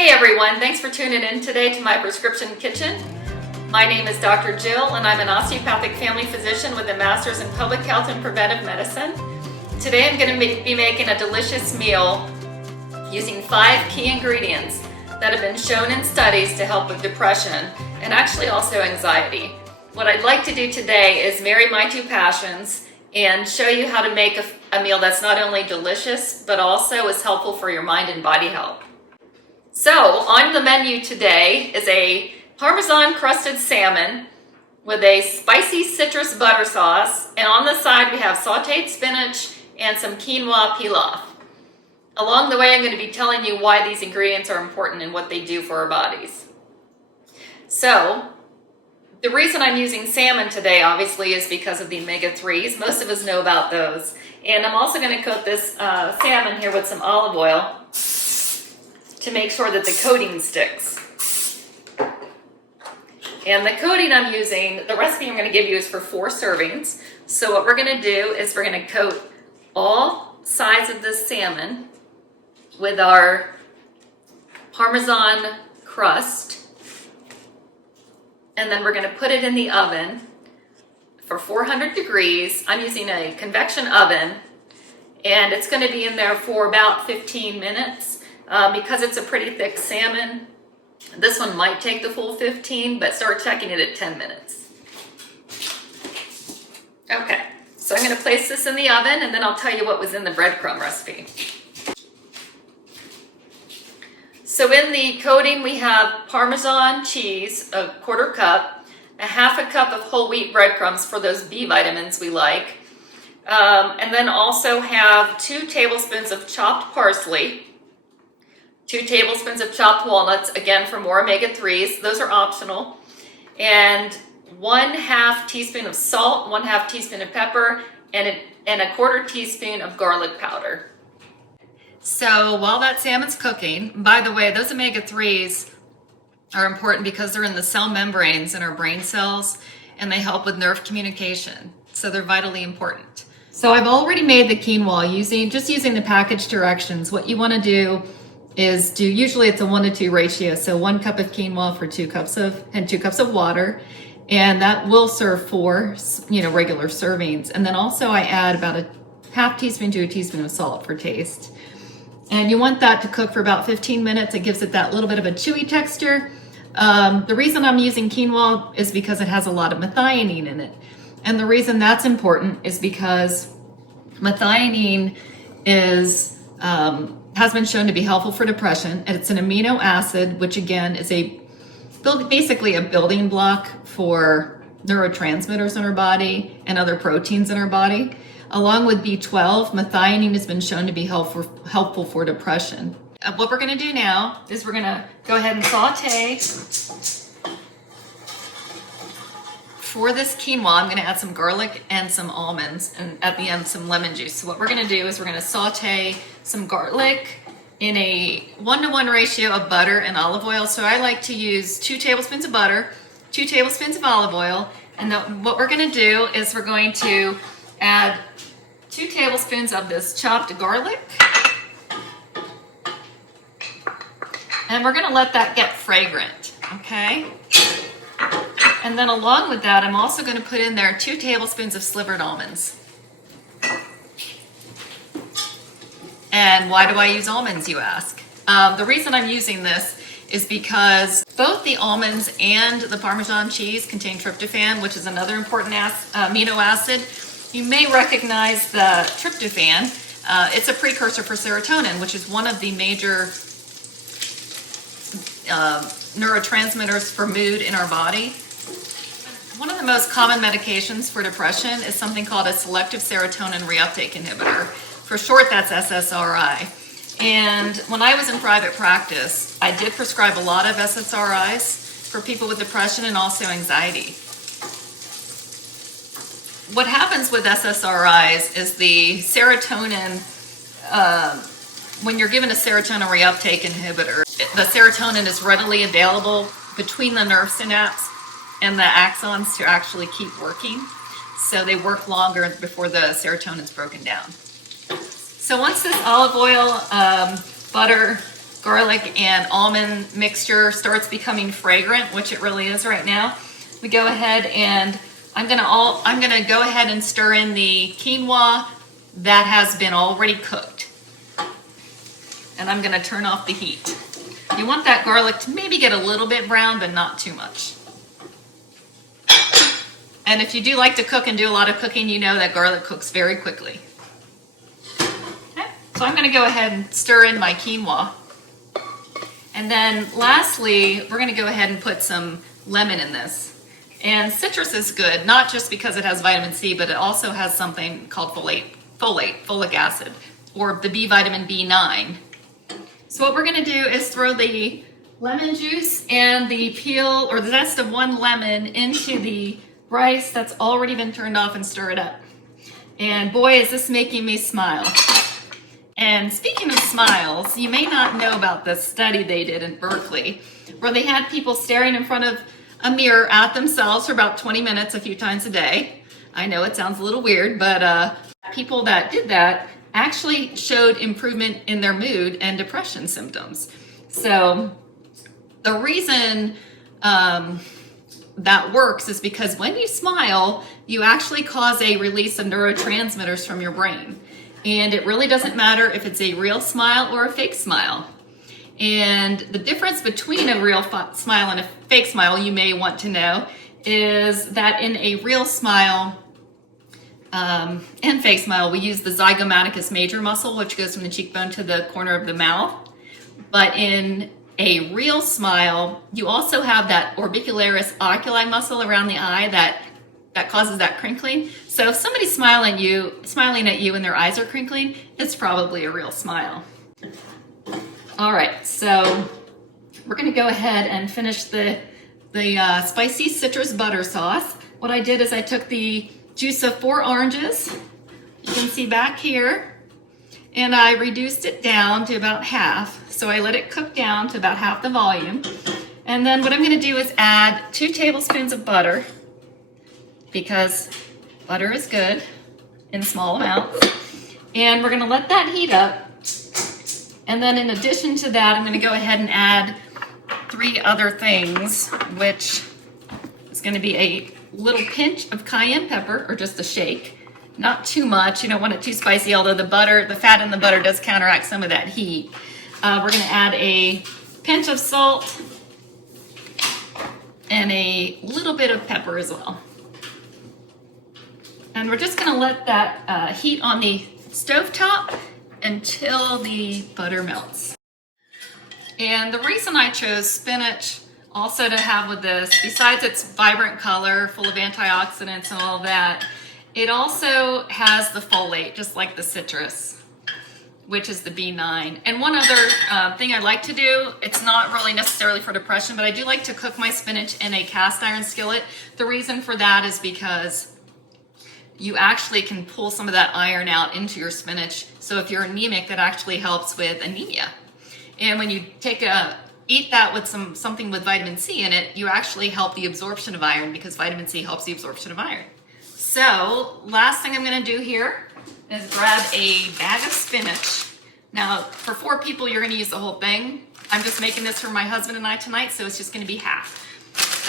Hey everyone, thanks for tuning in today to my prescription kitchen. My name is Dr. Jill and I'm an osteopathic family physician with a master's in public health and preventive medicine. Today I'm going to be making a delicious meal using 5 key ingredients that have been shown in studies to help with depression and actually also anxiety. What I'd like to do today is marry my two passions and show you how to make a meal that's not only delicious but also is helpful for your mind and body health. So on the menu today is a Parmesan crusted salmon with a spicy citrus butter sauce, and on the side we have sautéed spinach and some quinoa pilaf. Along the way I'm going to be telling you why these ingredients are important and what they do for our bodies. So the reason I'm using salmon today obviously is because of the omega-3s. Most of us know about those. And I'm also going to coat this salmon here with some olive oil to make sure that the coating sticks. And the coating I'm using, the recipe I'm going to give you is for 4 servings. So what we're going to do is we're going to coat all sides of this salmon with our Parmesan crust. And then we're going to put it in the oven for 400 degrees. I'm using a convection oven, and it's going to be in there for about 15 minutes. Because it's a pretty thick salmon, this one might take the full 15, but start checking it at 10 minutes. Okay, so I'm going to place this in the oven and then I'll tell you what was in the breadcrumb recipe. So in the coating we have Parmesan cheese, a 1/4 cup, a 1/2 cup of whole wheat breadcrumbs for those B vitamins we like, and then also have 2 tablespoons of chopped parsley, 2 tablespoons of chopped walnuts, again for more omega-3s, those are optional, and 1/2 teaspoon of salt, 1/2 teaspoon of pepper, and a 1/4 teaspoon of garlic powder. So while that salmon's cooking, by the way, those omega-3s are important because they're in the cell membranes in our brain cells and they help with nerve communication, so they're vitally important. So I've already made the quinoa using the package directions. What you want to do is usually it's a 1-to-2 ratio, so 1 cup of quinoa for 2 cups of water, and that will serve 4 regular servings. And then also I add about a 1/2 teaspoon to a teaspoon of salt for taste, and you want that to cook for about 15 minutes. It gives it that little bit of a chewy texture. The reason I'm using quinoa is because it has a lot of methionine in it, and the reason that's important is because methionine has been shown to be helpful for depression, and it's an amino acid, which again is basically a building block for neurotransmitters in our body and other proteins in our body. Along with B12, methionine has been shown to be helpful for depression. What we're going to do now is we're going to go ahead and saute. For this quinoa, I'm going to add some garlic and some almonds, and at the end some lemon juice. So what we're going to do is we're going to saute some garlic in a 1-to-1 ratio of butter and olive oil. So I like to use 2 tablespoons of butter, 2 tablespoons of olive oil, and what we're going to do is we're going to add 2 tablespoons of this chopped garlic, and we're going to let that get fragrant, okay? And then along with that, I'm also going to put in there 2 tablespoons of slivered almonds. And why do I use almonds, you ask? The reason I'm using this is because both the almonds and the Parmesan cheese contain tryptophan, which is another important amino acid. You may recognize the tryptophan. It's a precursor for serotonin, which is one of the major neurotransmitters for mood in our body. One of the most common medications for depression is something called a selective serotonin reuptake inhibitor. For short, that's SSRI. And when I was in private practice, I did prescribe a lot of SSRIs for people with depression and also anxiety. What happens with SSRIs is the serotonin, when you're given a serotonin reuptake inhibitor, the serotonin is readily available between the nerve synapse and the axons to actually keep working. So they work longer before the serotonin is broken down. So once this olive oil, butter, garlic and almond mixture starts becoming fragrant, which it really is right now, we go ahead and I'm gonna go ahead and stir in the quinoa that has been already cooked. And I'm gonna turn off the heat. You want that garlic to maybe get a little bit brown, but not too much. And if you do like to cook and do a lot of cooking, you know that garlic cooks very quickly. Okay, so I'm gonna go ahead and stir in my quinoa. And then lastly, we're gonna go ahead and put some lemon in this. And citrus is good, not just because it has vitamin C, but it also has something called folic acid, or the B vitamin B9. So what we're gonna do is throw the lemon juice and the peel or the zest of one lemon into the rice that's already been turned off and stir it up. And boy, is this making me smile. And speaking of smiles, you may not know about this study they did in Berkeley, where they had people staring in front of a mirror at themselves for about 20 minutes a few times a day. I know it sounds a little weird, but people that did that actually showed improvement in their mood and depression symptoms. So the reason that works is because when you smile, you actually cause a release of neurotransmitters from your brain. And it really doesn't matter if it's a real smile or a fake smile. And the difference between a real smile and a fake smile, you may want to know, is that in a real smile and fake smile, we use the zygomaticus major muscle, which goes from the cheekbone to the corner of the mouth. But in a real smile, you also have that orbicularis oculi muscle around the eye that causes that crinkling. So if somebody's smiling at you and their eyes are crinkling, it's probably a real smile. All right, so we're gonna go ahead and finish the spicy citrus butter sauce. What I did is I took the juice of 4 oranges, you can see back here, and I reduced it down to about half. So I let it cook down to about half the volume. And then what I'm gonna do is add 2 tablespoons of butter, because butter is good in small amounts. And we're gonna let that heat up. And then in addition to that, I'm gonna go ahead and add 3 other things, which is gonna be a little pinch of cayenne pepper, or just a shake. Not too much, you don't want it too spicy, although the fat in the butter does counteract some of that heat. We're gonna add a pinch of salt and a little bit of pepper as well. And we're just gonna let that heat on the stovetop until the butter melts. And the reason I chose spinach also to have with this, besides its vibrant color, full of antioxidants and all that, it also has the folate, just like the citrus, which is the B9. And one other thing I like to do, it's not really necessarily for depression, but I do like to cook my spinach in a cast iron skillet. The reason for that is because you actually can pull some of that iron out into your spinach. So if you're anemic, that actually helps with anemia. And when you eat that with something with vitamin C in it, you actually help the absorption of iron, because vitamin C helps the absorption of iron. So last thing I'm gonna do here is grab a bag of spinach. Now for 4 people, you're gonna use the whole thing. I'm just making this for my husband and I tonight, so it's just gonna be half.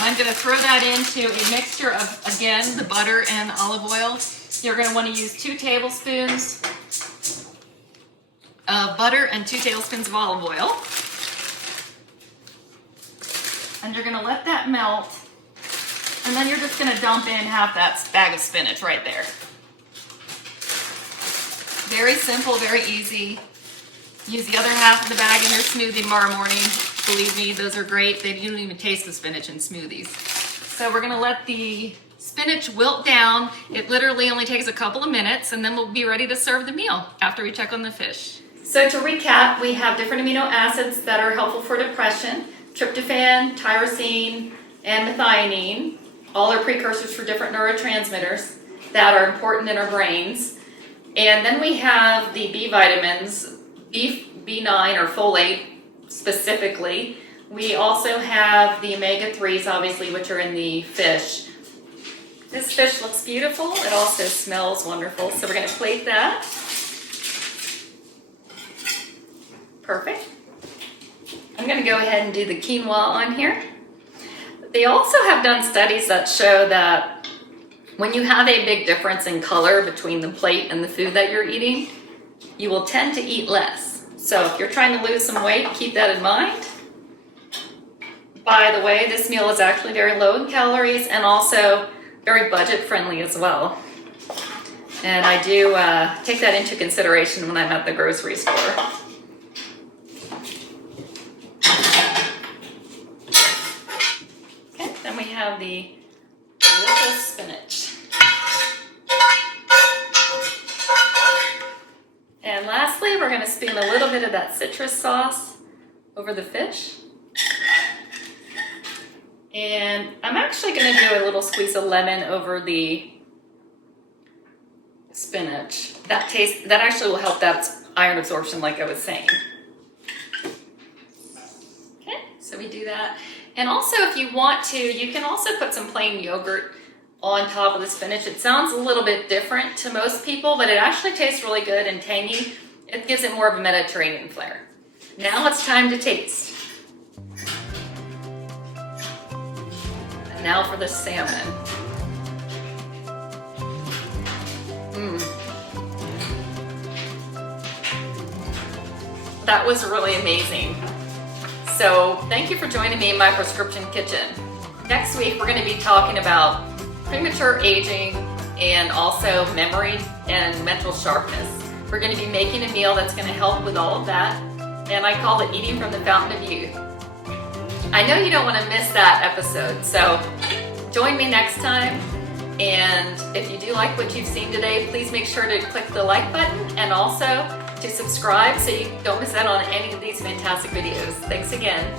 I'm gonna throw that into a mixture of, again, the butter and olive oil. You're gonna wanna use 2 tablespoons of butter and 2 tablespoons of olive oil. And you're gonna let that melt. And then you're just gonna dump in half that bag of spinach right there. Very simple, very easy. Use the other half of the bag in your smoothie tomorrow morning. Believe me, those are great. You don't even taste the spinach in smoothies. So we're gonna let the spinach wilt down. It literally only takes a couple of minutes, and then we'll be ready to serve the meal after we check on the fish. So to recap, we have different amino acids that are helpful for depression: tryptophan, tyrosine, and methionine. All are precursors for different neurotransmitters that are important in our brains. And then we have the B vitamins, B9 or folate specifically. We also have the omega-3s, obviously, which are in the fish. This fish looks beautiful. It also smells wonderful. So we're going to plate that. Perfect. going to go ahead and do the quinoa on here. They also have done studies that show that when you have a big difference in color between the plate and the food that you're eating, you will tend to eat less. So if you're trying to lose some weight, keep that in mind. By the way, this meal is actually very low in calories and also very budget friendly as well. And I do take that into consideration when I'm at the grocery store. Okay, then we have the delicious spinach. And lastly, we're going to spoon a little bit of that citrus sauce over the fish. And I'm actually going to do a little squeeze of lemon over the spinach. That actually will help that iron absorption, like I was saying. Okay, so we do that. And also, if you want to, you can also put some plain yogurt on top of the spinach. It sounds a little bit different to most people, but it actually tastes really good and tangy. It gives it more of a Mediterranean flair. Now it's time to taste. And now for the salmon. That was really amazing. So thank you for joining me in my prescription kitchen. Next week, we're going to be talking about premature aging and also memory and mental sharpness. We're going to be making a meal that's going to help with all of that, and I call it Eating from the Fountain of Youth. I know you don't want to miss that episode, so join me next time. And if you do like what you've seen today, please make sure to click the like button and also to subscribe so you don't miss out on any of these fantastic videos. Thanks again.